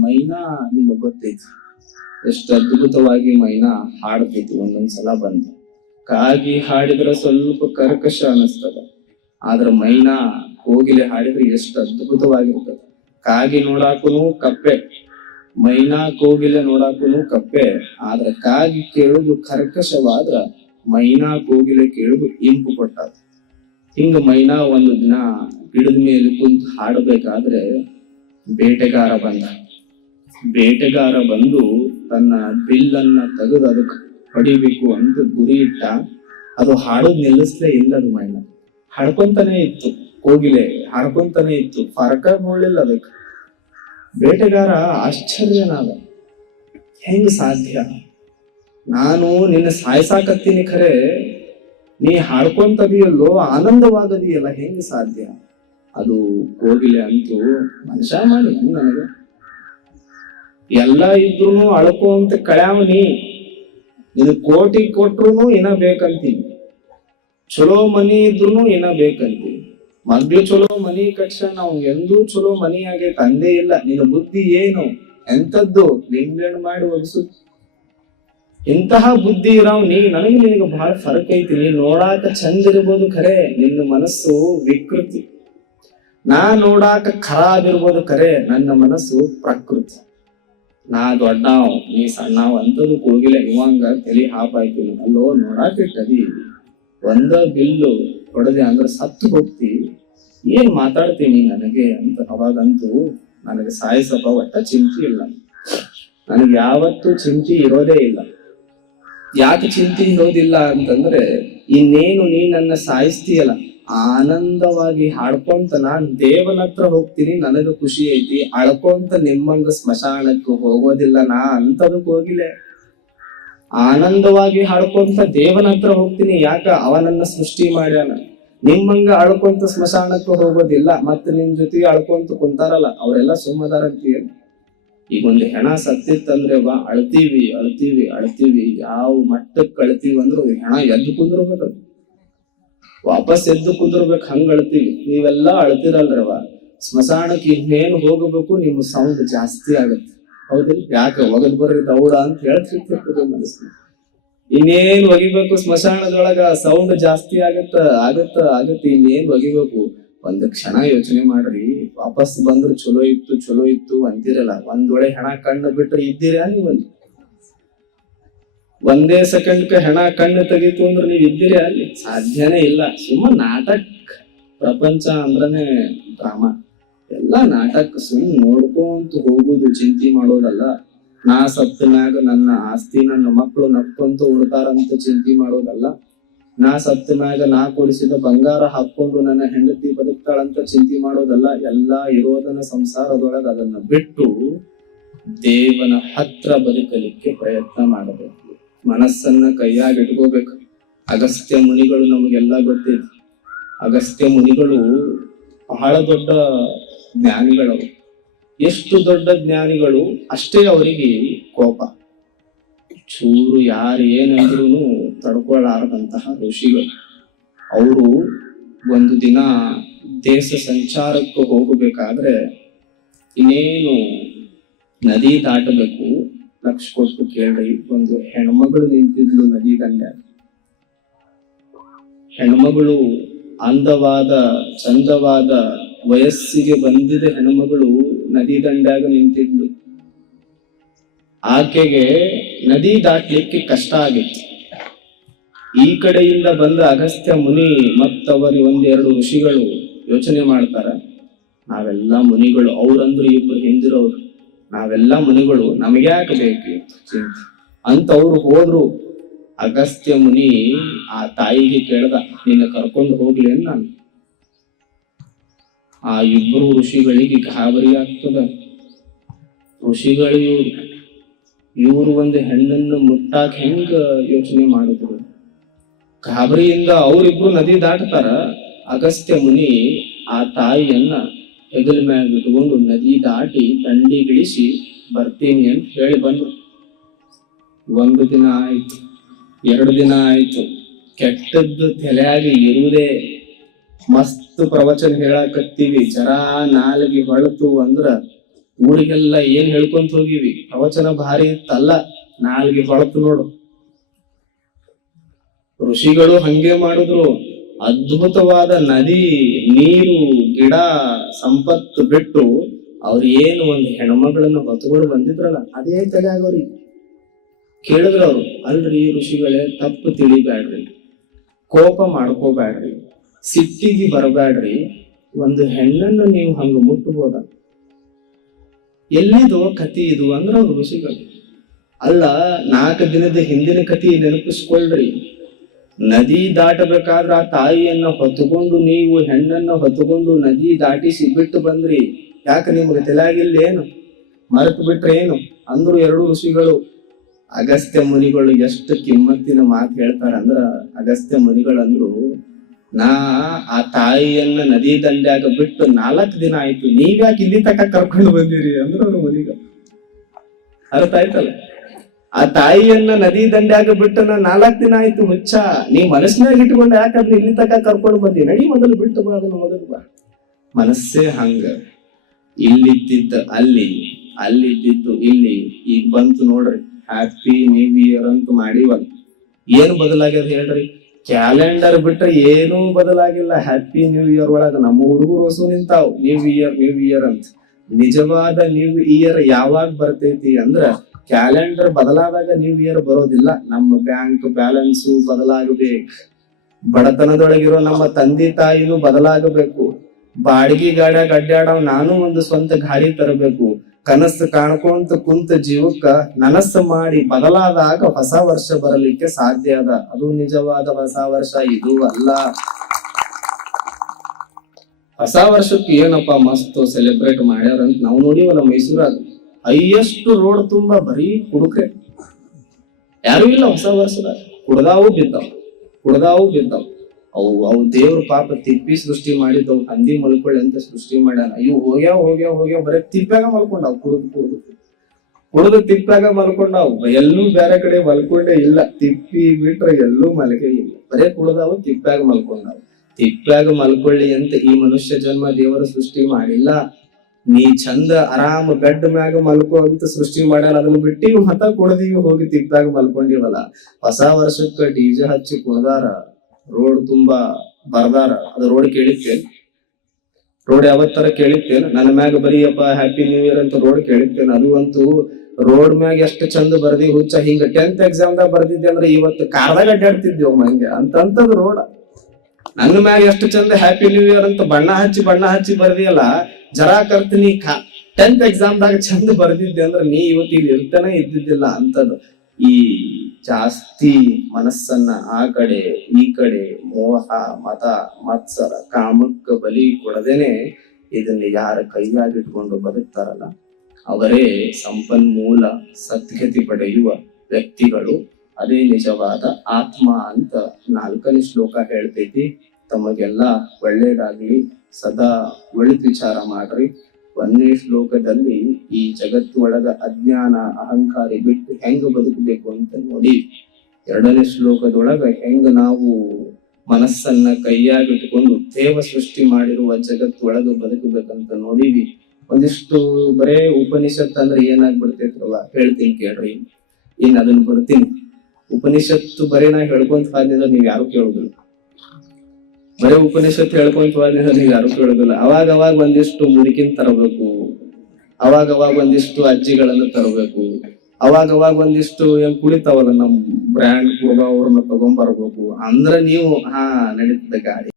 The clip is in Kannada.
ಮೈನಾ ನಿಮಗ್ ಗೊತ್ತೈತಿ. ಎಷ್ಟು ಅದ್ಭುತವಾಗಿ ಮೈನಾ ಹಾಡ್ತೈತಿ ಒಂದೊಂದ್ಸಲ ಬಂದು ಕಾಗಿ ಹಾಡಿದ್ರೆ ಸ್ವಲ್ಪ ಕರ್ಕಶ ಅನಿಸ್ತದ ಆದ್ರೆ ಮೈನಾ ಕೋಗಿಲೆ ಹಾಡಿದ್ರೆ ಎಷ್ಟು ಅದ್ಭುತವಾಗಿರ್ತದ. ಕಾಗಿ ನೋಡಾಕುನು ಕಪ್ಪೆ. ಮೈನಾ ಕೋಗಿಲೆ ನೋಡಾಕುನು ಕಪ್ಪೆ. ಆದ್ರೆ ಕಾಗಿ ಕೇಳುದು ಕರ್ಕಶವಾದ್ರ ಮೈನಾ ಕೋಗಿಲೆ ಕೇಳುದು ಇಂಪು ಕೊಟ್ಟದ. ಹಿಂಗ ಮೈನಾ ಒಂದು ದಿನ ಗಿಡದ ಮೇಲೆ ಕುಂತು ಹಾಡಬೇಕಾದ್ರೆ ಬೇಟೆಗಾರ ಬಂದ. ಬೇಟೆಗಾರ ಬಂದು ತನ್ನ ಬಿಲ್ಲನ್ನ ತೆಗೆದು ಅದಕ್ಕೆ ಹೊಡಿಬೇಕು ಅಂತ ಗುರಿ ಇಟ್ಟ ಅದು ಹಾಡೋದ್ ನಿಲ್ಲಿಸ್ಲೇ ಇಲ್ಲ ಅದು ಮೈನ ಹಾಡ್ಕೊಂತಾನೆ ಇತ್ತು, ಕೋಗಿಲೆ ಹಾಡ್ಕೊಂತಾನೆ ಇತ್ತು, ಫರಕ ನೋಡ್ಲಿಲ್ಲ ಅದಕ್ಕೆ. ಬೇಟೆಗಾರ ಆಶ್ಚರ್ಯನಾದ. ಹೆಂಗ್ ಸಾಧ್ಯ? ನಾನು ನಿನ್ನ ಸಾಯ್ಸಾಕತ್ತೀನಿ ಖರೆ. ನೀ ಹಾಡ್ಕೊಂತದಿಯಲ್ಲೋ, ಆನಂದವಾಗದಿಯಲ್ಲ, ಹೆಂಗ್ ಸಾಧ್ಯ? ಅದು ಕೋಗಿಲೆ ಅಂತೂ ಮನುಷ್ಯ ಮಾಡಿ ನನಗೆ. ಎಲ್ಲ ಇದ್ರು ಅಳ್ಕೋಂತ ಅಂತ ಕಳ್ಯಾವನಿ. ನಿನ್ ಕೋಟಿ ಕೊಟ್ರು ಇನ್ನ ಬೇಕಂತೀವಿ ಚಲೋ ಮನಿ ಇದ್ರು ಇನ್ನ ಬೇಕಂತೀವಿ ಮಗ್ಳು ಚಲೋ ಮನಿ ಕಟ್ಸ ನಾವು ಎಂದೂ ಚಲೋ ಮನಿಯಾಗೆ ತಂದೆ ಇಲ್ಲ. ನಿನ್ನ ಬುದ್ಧಿ ಏನು? ಎಂತದ್ದು? ಲಿಂಗಣ್ ಮಾಡಿ ಒಗಿಸು. ಇಂತಹ ಬುದ್ಧಿ ಇರಾವ್ ನೀ. ನನಗೆ ನಿನಗೆ ಬಹಳ ಫರಕ್ ಐತಿ. ನೀ ನೋಡಾಕ ಚಂದ ಇರ್ಬೋದು ಖರೆ, ನಿನ್ನ ಮನಸ್ಸು ವಿಕೃತಿ. ನಾ ನೋಡಾಕ ಖರಾಬ್ ಇರ್ಬೋದು ಖರೆ, ನನ್ನ ಮನಸ್ಸು ಪ್ರಕೃತಿ. ನಾ ದೊಡ್ಡಾವ್ ನೀ ಸಣ್ಣಾವ್ ಅಂತದು ಕೂಗಿಲ್ಲ, ಇವಂಗ ತಲಿ ಹಾಪಾಯ್ತು ಅಲ್ಲೋ ನೋಡಾಕ ಇಟ್ಟದಿ. ಒಂದ ಬಿಲ್ಲು ಹೊಡೆದೆ ಅಂದ್ರೆ ಸತ್ತು ಹೋಗ್ತಿ. ಏನ್ ಮಾತಾಡ್ತೀನಿ ನನಗೆ ಅಂತ ಅವಾಗಂತೂ ನನಗೆ ಸಾಯಿಸಪ್ಪ ಒಟ್ಟ ಚಿಂತೆ ಇಲ್ಲ. ನನಗೆ ಯಾವತ್ತೂ ಚಿಂತೆ ಇರೋದೇ ಇಲ್ಲ. ಯಾಕೆ ಚಿಂತೆ ಇರೋದಿಲ್ಲ ಅಂತಂದ್ರೆ, ಇನ್ನೇನು ನೀ ನನ್ನ ಸಾಯಿಸ್ತೀಯಲ್ಲ? ಆನಂದವಾಗಿ ಹಾಡ್ಕೊಂತ ನಾನ್ ದೇವನ ಹತ್ರ ಹೋಗ್ತೀನಿ, ನನಗ ಖುಷಿ ಐತಿ. ಅಳ್ಕೊಂತ ನಿಮ್ಮಂಗ ಸ್ಮಶಾನಕ್ಕೆ ಹೋಗೋದಿಲ್ಲ, ನಾ ಅಂತದಕ್ ಹೋಗಿಲ್ಲ. ಆನಂದವಾಗಿ ಹಾಡ್ಕೊಂತ ದೇವನ ಹತ್ರ ಹೋಗ್ತೀನಿ, ಯಾಕ ಅವನನ್ನ ಸೃಷ್ಟಿ ಮಾಡ್ಯಾನ. ನಿಮ್ಮಂಗ ಅಳ್ಕೊಂತ ಸ್ಮಶಾನಕ್ಕೆ ಹೋಗೋದಿಲ್ಲ, ಮತ್ತೆ ನಿಮ್ ಜೊತೆ ಅಳ್ಕೊಂತ ಕುಂತಾರಲ್ಲ, ಅವರೆಲ್ಲ ಸುಮ್ಮದಾರ ಅಂತೀಯ ಈಗ ಒಂದು ಹೆಣ ಸತ್ತಿತ್ತಂದ್ರೆ ವಾ, ಅಳ್ತೀವಿ ಅಳ್ತೀವಿ ಅಳ್ತೀವಿ, ಯಾವ ಮಟ್ಟಕ್ಕೆ ಕಳ್ತೀವಿ ಅಂದ್ರೆ ಅದು ಹೆಣ ಎದ್ದು ಕುಂದ್ರಬೇಕು ವಾಪಸ್ ಎದ್ದು ಕುದುರ್ಬೇಕು ಹಂಗ ಅಳ್ತೀವಿ ನೀವೆಲ್ಲ ಅಳ್ತಿರಲ್ರವ ಸ್ಮಶಾನಕ್ಕೆ ಇನ್ನೇನು ಹೋಗಬೇಕು, ನಿಮ್ಮ ಸೌಂಡ್ ಜಾಸ್ತಿ ಆಗುತ್ತೆ. ಹೌದಿಲ್ಲ? ಯಾಕೆ ಒಗದ್ ಬರ್ರಿ ದೌಡ ಅಂತ ಹೇಳ್ತಿರ್ತದೆ ಮನಸ್ಸಿನ ಇನ್ನೇನ್ ಒಗಿಬೇಕು ಸ್ಮಶಾನದೊಳಗ? ಸೌಂಡ್ ಜಾಸ್ತಿ ಆಗತ್ತ? ಆಗತ್ತ? ಆಗತ್ತ. ಇನ್ನೇನ್ ಒಗಿಬೇಕು? ಒಂದ್ ಕ್ಷಣ ಯೋಚನೆ ಮಾಡ್ರಿ. ವಾಪಸ್ ಬಂದ್ರು ಚಲೋ ಇತ್ತು ಚಲೋ ಇತ್ತು ಅಂತಿರಲ್ಲ. ಒಂದೊಳೆ ಹೆಣ, ಕಣ್ಣು ಬಿಟ್ರೆ ಇದ್ದೀರಾ ನೀವಲ್ಲಿ ಒಂದೇ ಸೆಕೆಂಡ್ಗೆ ಹೆಣ ಕಣ್ಣು ತೆಗೀತು ಅಂದ್ರೆ ನೀವ್ ಇದ್ದೀರಿ ಅಲ್ಲಿ? ಸಾಧ್ಯನೇ ಇಲ್ಲ. ಸುಮ್ಮ ನಾಟಕ. ಪ್ರಪಂಚ ಅಂದ್ರನೇ ಡ್ರಾಮಾ. ಎಲ್ಲಾ ನಾಟಕ ಸುಮ್ ನೋಡ್ಕೊಂತ ಹೋಗುದು, ಚಿಂತೆ ಮಾಡೋದಲ್ಲ. ನಾ ಸತ್ತ ಮ್ಯಾಗ ನನ್ನ ಆಸ್ತಿ, ನನ್ನ ಮಕ್ಕಳು ನಕ್ಕೊಂತ ಉಡ್ತಾರಂತ ಚಿಂತೆ ಮಾಡೋದಲ್ಲ. ನಾ ಸತ್ತ ಮ್ಯಾಗ ನಾ ಕೊಡಿಸಿದ ಬಂಗಾರ ಹಾಕೊಂಡು ನನ್ನ ಹೆಂಡತಿ ಬದುಕ್ತಾಳಂತ ಚಿಂತೆ ಮಾಡೋದಲ್ಲ. ಎಲ್ಲಾ ಇರೋದನ್ನ ಸಂಸಾರದೊಳಗ ಅದನ್ನ ಬಿಟ್ಟು ದೇವನ ಹತ್ರ ಬದುಕಲಿಕ್ಕೆ ಪ್ರಯತ್ನ ಮಾಡಬೇಕು. ಮನಸ್ಸನ್ನ ಕೈಯಾಗಿ ಇಟ್ಕೋಬೇಕು. ಅಗಸ್ತ್ಯ ಮುನಿಗಳು ನಮಗೆಲ್ಲ ಗೊತ್ತಿದೆ ಅಗಸ್ತ್ಯ ಮುನಿಗಳು ಬಹಳ ದೊಡ್ಡ ಜ್ಞಾನಿಗಳು ಎಷ್ಟು ದೊಡ್ಡ ಜ್ಞಾನಿಗಳು ಅಷ್ಟೇ ಅವರಿಗೆ ಕೋಪ. ಚೂರು ಯಾರು ಏನಂದ್ರೂ ತಡ್ಕೊಳ್ಳಾರದಂತಹ ಋಷಿಗಳು. ಅವರು ಒಂದು ದಿನ ದೇಶ ಸಂಚಾರಕ್ಕೆ ಹೋಗಬೇಕಾದ್ರೆ ಇನ್ನೇನು ನದಿ ದಾಟಬೇಕು ಲಕ್ಷ ಕೊಟ್ಟು ಕೇಳ್ರಿ ಒಂದು ಹೆಣ್ಮಗಳು ನಿಂತಿದ್ಲು ನದಿ ದಂಡೆ ಹೆಣ್ಮಗಳು ಅಂದವಾದ, ಚಂದವಾದ ವಯಸ್ಸಿಗೆ ಬಂದಿದ ಹೆಣ್ಮಗಳು ನದಿ ದಂಡಾಗ ನಿಂತಿದ್ಲು. ಆಕೆಗೆ ನದಿ ದಾಟ್ಲಿಕ್ಕೆ ಕಷ್ಟ ಆಗಿತ್ತು. ಈ ಕಡೆಯಿಂದ ಬಂದ ಅಗಸ್ತ್ಯ ಮುನಿ ಮತ್ತವರಿ ಒಂದೆರಡು ಋಷಿಗಳು ಯೋಚನೆ ಮಾಡ್ತಾರ, ನಾವೆಲ್ಲ ಮುನಿಗಳು, ಅವ್ರಂದ್ರೆ ಇಬ್ರು ಹಿಂದಿರೋರು. ನಾವೆಲ್ಲ ಮುನಿಗಳು ನಮಗ್ಯಾಕೆ ಬೇಕು? ಅಂತ ಅವ್ರು ಹೋದ್ರು, ಅಗಸ್ತ್ಯ ಮುನಿ ಆ ತಾಯಿಗೆ ಕೇಳ್ದ, ನಿನ್ನ ಕರ್ಕೊಂಡು ಹೋಗ್ಲಿ ನಾನು. ಆ ಇಬ್ರು ಋಷಿಗಳಿಗೆ ಗಾಬರಿ ಆಗ್ತದ. ಋಷಿಗಳು ಇವ್ರು ಇವ್ರು ಒಂದು ಹೆಣ್ಣನ್ನು ಮುಟ್ಟಾಕ ಹೆಂಗ ಯೋಚನೆ ಮಾಡಿದ್ರು? ಗಾಬರಿಯಿಂದ ಅವರಿಬ್ರು ನದಿ ದಾಟ್ತಾರ, ಅಗಸ್ತ್ಯ ಮುನಿ ಆ ತಾಯಿಯನ್ನ ಹೆಗಲ ಮ್ಯಾಗ ಇಟ್ಕೊಂಡು ನದಿ ದಾಟಿ ದಂಡಿಗಿಳಿಸಿ ಬರ್ತೀನಿ ಅಂತ ಹೇಳಿ ಬಂದ್ರು. ಒಂದು ದಿನ ಆಯ್ತು, ಎರಡು ದಿನ ಆಯ್ತು. ಕೆಟ್ಟದ್ದು ತಲೆಯಾಗಿ ಇರುವುದೇ ಮಸ್ತ್ ಪ್ರವಚನ ಹೇಳಕತ್ತೀವಿ. ಜರಾ ನಾಲಿಗೆ ಹೊಳತು ಅಂದ್ರ ಊರಿಗೆಲ್ಲ ಏನ್ ಹೇಳ್ಕೊಂತ ಹೋಗಿವಿ? ಪ್ರವಚನ ಭಾರಿ ಇತ್ತಲ್ಲ, ನಾಲ್ಗೆ ಹೊಳತು ನೋಡು. ಋಷಿಗಳು ಹಂಗೆ ಮಾಡಿದ್ರು. ಅದ್ಭುತವಾದ ನದಿ, ನೀರು ಗಿಡ ಸಂಪತ್ತು ಬಿಟ್ಟು ಅವ್ರು ಏನು ಒಂದು ಹೆಣ್ಮಗಳನ್ನ ಹೊತ್ಕೊಂಡು ಬಂದಿದ್ರಲ್ಲ, ಅದೇ ತಲೆ ಆಗೋರಿಗೆ. ಕೇಳಿದ್ರ ಅವ್ರು, ಅಲ್ರಿ ಋಷಿಗಳೇ, ತಪ್ಪು ತಿಳಿಬ್ಯಾಡ್ರಿ ಕೋಪ ಮಾಡ್ಕೋಬ್ಯಾಡ್ರಿ ಸಿಟ್ಟಿಗೆ ಬರಬ್ಯಾಡ್ರಿ ಒಂದು ಹೆಣ್ಣನ್ನು ನೀವು ಹಂಗ ಮುಟ್ಟಬೋದ ಎಲ್ಲಿದು ಕತಿ ಇದು ಅಂದ್ರ ಅವ್ರು ಋಷಿಗಳು. ಅಲ್ಲ, ನಾಲ್ಕು ದಿನದ ಹಿಂದಿನ ಕತಿ ನೆನಪಿಸ್ಕೊಳ್ರಿ. ನದಿ ದಾಟಬೇಕಾದ್ರ ಆ ತಾಯಿಯನ್ನ ಹೊತ್ತುಕೊಂಡು ನೀವು ಹೆಣ್ಣನ್ನ ಹೊತ್ತುಕೊಂಡು ನದಿ ದಾಟಿಸಿ ಬಿಟ್ಟು ಬಂದ್ರಿ. ಯಾಕೆ ನಿಮ್ಗೆ ತಲೆಯಾಗಿಲ್ಲ ಏನು? ಮರೆತು ಬಿಟ್ರೆ ಏನು? ಅಂದ್ರು ಎರಡು ಋಷಿಗಳು, ಅಗಸ್ತ್ಯ ಮುನಿಗಳು ಎಷ್ಟು ಕಿಮ್ಮತ್ತಿನ ಮಾತು ಹೇಳ್ತಾರೆ ಅಂದ್ರ ಅಗಸ್ತ್ಯ ಮುನಿಗಳಂದ್ರು, ನಾ ಆ ತಾಯಿಯನ್ನ ನದಿ ದಂಡ್ಯಾಗ ಬಿಟ್ಟು ನಾಲ್ಕು ದಿನ ಆಯ್ತು, ನೀವ್ಯಾಕೆ ಇಲ್ಲಿ ತಕ ಕರ್ಕೊಂಡು ಬಂದಿರಿ ಅಂದ್ರು ಅವ್ರ ಮುನಿಗಳು. ಅರ್ಥ ಆಯ್ತಲ್ಲ? ಆ ತಾಯಿಯನ್ನ ನದಿ ದಂಡ್ಯಾಗ ಬಿಟ್ಟು ನಾ ನಾಲ್ಕು ದಿನ ಆಯ್ತು ಹುಚ್ಚ. ನೀ ಮನಸ್ಸಿನಾಗ ಇಟ್ಕೊಂಡು ಯಾಕಂದ್ರೆ ಇಲ್ಲಿ ತಕ ಕರ್ಕೊಂಡು ಬಂದಿ? ನಡಿ ಮೊದಲು ಬಿಟ್ಟು ಬಾ, ಅದನ್ನ ಮೊದಲು ಬಾ. ಮನಸ್ಸೇ ಹಂಗ. ಇಲ್ಲಿದ್ದಿದ್ದ ಅಲ್ಲಿ, ಅಲ್ಲಿದ್ದಿದ್ದು ಇಲ್ಲಿ, ಈಗ ಬಂತು ನೋಡ್ರಿ. ಹ್ಯಾಪಿ ನ್ಯೂ ಇಯರ್ ಅಂತ ಮಾಡಿವಲ್ಲ ಏನ್ ಬದಲಾಗ್ಯದ ಹೇಳ್ರಿ? ಕ್ಯಾಲೆಂಡರ್ ಬಿಟ್ರೆ ಏನೂ ಬದಲಾಗಿಲ್ಲ. ಹ್ಯಾಪಿ ನ್ಯೂ ಇಯರ್ ಒಳಗ ನಮ್ಮ ಹುಡುಗರು ಹೊಸ ನಿಂತಾವ್. ನ್ಯೂ ಇಯರ್ ನ್ಯೂ ಇಯರ್ ಅಂತ. ನಿಜವಾದ ನ್ಯೂ ಇಯರ್ ಯಾವಾಗ ಬರ್ತೈತಿ ಅಂದ್ರ ಕ್ಯಾಲೆಂಡರ್ ಬದಲಾದಾಗ ನ್ಯೂ ಇಯರ್ ಬರೋದಿಲ್ಲ. ನಮ್ಮ ಬ್ಯಾಂಕ್ ಬ್ಯಾಲೆನ್ಸು ಬದಲಾಗಬೇಕು. ಬಡತನದೊಳಗಿರೋ ನಮ್ಮ ತಂದೆ ತಾಯಿನೂ ಬದಲಾಗಬೇಕು. ಬಾಡಿಗೆ ಗಾಡ್ಯಾಗ ಅಡ್ಡಾಡವ್ ನಾನು ಒಂದು ಸ್ವಂತ ಗಾಡಿ ತರಬೇಕು. ಕನಸು ಕಾಣ್ಕೊಂತ ಕುಂತ ಜೀವಕ್ಕ ನನಸ್ಸು ಮಾಡಿ ಬದಲಾದಾಗ ಹೊಸ ವರ್ಷ ಬರಲಿಕ್ಕೆ ಸಾಧ್ಯ ಅದ. ಅದು ನಿಜವಾದ ಹೊಸ ವರ್ಷ, ಇದು ಅಲ್ಲ. ಹೊಸ ವರ್ಷಕ್ಕೆ ಏನಪ್ಪಾ ಮಸ್ತ್ ಸೆಲೆಬ್ರೇಟ್ ಮಾಡ್ಯಾರಂತ ನಾವು ನೋಡಿವಲ್ಲ ಮೈಸೂರಾಗ? ಹೈಯೆಸ್ಟ್ ರೋಡ್ ತುಂಬಾ ಬರೀ ಕುಡುಕ್ರೆ. ಯಾರು ಇಲ್ಲ ಹೊಸ ವರ್ಷದಾಗ ಕುಡ್ದಾವು ಬಿದ್ದಾವ್. ಕುಡ್ದಾವು ಬಿದ್ದಾವ್. ಅವು ಅವು ದೇವ್ರ ಪಾಪ ತಿಪ್ಪಿ ಸೃಷ್ಟಿ ಮಾಡಿದ್ದವು ಹಂದಿ ಮಲ್ಕೊಳ್ಳಿ ಅಂತ ಸೃಷ್ಟಿ ಮಾಡ್ಯಾನ. ಇವು ಹೋಗ್ಯಾವ ಹೋಗ್ಯಾವ ಹೋಗ್ಯಾವ, ಬರೀ ತಿಪ್ಪಾಗ ಮಲ್ಕೊಂಡಾವ್, ಕುಡ್ದು ಕುಡ್ದು. ಕುಡ್ದು ತಿಪ್ಪಾಗ ಮಲ್ಕೊಂಡಾವ್. ಎಲ್ಲೂ ಬೇರೆ ಕಡೆ ಮಲ್ಕೊಂಡೇ ಇಲ್ಲ. ತಿಪ್ಪಿ ಬಿಟ್ರೆ ಎಲ್ಲೂ ಮಲಗೆ ಇಲ್ಲ. ಬರೇ ಕುಡ್ದಾವು ತಿಪ್ಪಾಗ ಮಲ್ಕೊಂಡಾವ್. ತಿಪ್ಪಾಗ ಮಲ್ಕೊಳ್ಳಿ ಅಂತ ಈ ಮನುಷ್ಯ ಜನ್ಮ ದೇವರ ಸೃಷ್ಟಿ ಮಾಡಿಲ್ಲ. ನೀ ಚಂದ ಆರಾಮ ಬೆಡ್ ಮ್ಯಾಗ ಮಲ್ಕೋ ಅಂತ ಸೃಷ್ಟಿ ಮಾಡ್ಯಾರ ಅದನ್ನ ಬಿಟ್ಟಿ ಹತ ಕೊಡದಿವಿ ಹೋಗಿ ತಿಪ್ಪಾಗ ಮಲ್ಕೊಂಡಿವಲ್ಲ. ಹೊಸ ವರ್ಷಕ್ಕ ಡಿಜೆ ಹಚ್ಚಿ ಕುಡ್ದಾರ, ರೋಡ್ ತುಂಬಾ ಬರ್ದಾರ. ಅದ ರೋಡ್ ಕೇಳಿತ್ತೇನ್ ರೋಡ್ ಯಾವತ್ತರ ಕೇಳಿತ್ತೇನ್ ನನ್ನ ಮ್ಯಾಗ ಬರೀಯಪ್ಪ ಹ್ಯಾಪಿ ನ್ಯೂ ಇಯರ್ ಅಂತ ರೋಡ್ ಕೇಳಿತ್ತೇನ್ ಅದು ಅಂತೂ ರೋಡ್ ಮ್ಯಾಗ ಎಷ್ಟು ಚಂದ ಬರ್ದಿ ಹುಚ್ಚ, ಹಿಂಗ ಟೆಂತ್ ಎಕ್ಸಾಮ್ ದಾಗ ಬರ್ದಿದ್ದೆ ಅಂದ್ರೆ ಇವತ್ತು ಕಾರ್ದಾಗ ಅಡ್ಡಾಡ್ತಿದ್ವಿ ಮಂಗೆ ಅಂತಂತದ್ ರೋಡ್. ನನ್ನ ಮ್ಯಾಗ ಎಷ್ಟು ಚಂದ ಹ್ಯಾಪಿ ನ್ಯೂ ಇಯರ್ ಅಂತ ಬಣ್ಣ ಹಚ್ಚಿ ಬಣ್ಣ ಹಚ್ಚಿ ಬರ್ದಿಯಲ್ಲ, ಜರಾ ಕರ್ತೀನಿ ಟೆಂತ್ ಎಕ್ಸಾಮ್ ದಾಗ ಚಂದ ಬರ್ದಿದ್ದೆ ಅಂದ್ರೆ ನೀ ಇವತ್ತು ಇಲ್ಲಿ ಇರ್ತಾನೆ ಇದ್ದಿದ್ದಿಲ್ಲ ಅಂತದ್ದು. ಈ ಜಾಸ್ತಿ ಮನಸ್ಸನ್ನ ಆ ಕಡೆ, ಈ ಕಡೆ ಮೋಹ ಮತ ಮತ್ಸರ, ಕಾಮಕ್ಕ ಬಲಿ ಕೊಡದೇನೆ ಇದನ್ನ ಯಾರ ಕೈಯಾಗಿಟ್ಕೊಂಡು ಬದುಕ್ತಾರಲ್ಲ, ಅವರೇ ಸಂಪನ್ಮೂಲ ಸದ್ಗತಿ ಪಡೆಯುವ ವ್ಯಕ್ತಿಗಳು. ಅದೇ ನಿಜವಾದ ಆತ್ಮ ಅಂತ ನಾಲ್ಕನೇ ಶ್ಲೋಕ ಹೇಳ್ತೈತಿ. ತಮಗೆಲ್ಲ ಒಳ್ಳೇದಾಗ್ಲಿ, ಸದಾ ಒಳಿತ್ ವಿಚಾರ ಮಾಡ್ರಿ. ಒಂದನೇ ಶ್ಲೋಕದಲ್ಲಿ ಈ ಜಗತ್ತು ಒಳಗ ಅಜ್ಞಾನ, ಅಹಂಕಾರ ಬಿಟ್ಟು ಹೆಂಗ ಬದುಕಬೇಕು ಅಂತ ನೋಡಿ. ಎರಡನೇ ಶ್ಲೋಕದೊಳಗ ಹೆಂಗ ನಾವು ಮನಸ್ಸನ್ನ ಕೈಯಾಗಿಟ್ಟುಕೊಂಡು ದೇವ ಸೃಷ್ಟಿ ಮಾಡಿರುವ ಜಗತ್ತೊಳಗ ಬದುಕಬೇಕಂತ ನೋಡಿವಿ. ಒಂದಿಷ್ಟು ಬರೇ ಉಪನಿಷತ್ ಅಂದ್ರೆ ಏನಾಗ್ಬಿಡ್ತೈತ್ರಲ್ಲ ಹೇಳ್ತೀನಿ ಕೇಳ್ರಿ. ಏನ್ ಅದನ್ನ ಬರ್ತೀನಿ. ಉಪನಿಷತ್ತು ಬರೀ ನಾ ಹೇಳ್ಕೊಂತ ಹೋದ್ರೆ ನೀವ್ ಯಾರು ಕೇಳುದಿಲ್ಲ. ಬರೀ ಉಪನಿಷತ್ ಹೇಳ್ಕೊಂತ ಹೋದ್ರೆ ನೀವ್ ಯಾರು ಕೇಳುದಿಲ್ಲ. ಅವಾಗ ಅವಾಗ ಒಂದಿಷ್ಟು ಮುದುಕಿನ್ ತರಬೇಕು. ಅವಾಗ ಅವಾಗ ಒಂದಿಷ್ಟು ಅಜ್ಜಿಗಳನ್ನ ತರಬೇಕು. ಅವಾಗ ಅವಾಗ ಒಂದಿಷ್ಟು ಏನ್ ಕುಳಿತಾವಲ್ಲ ನಮ್ ಬ್ರ್ಯಾಂಡ್ ಅವ್ರನ್ನ ತಗೊಂಡ್ ಬರ್ಬೇಕು ಅಂದ್ರ ನೀವು, ಹಾ, ನಡೀತದ ಗಾಡಿ.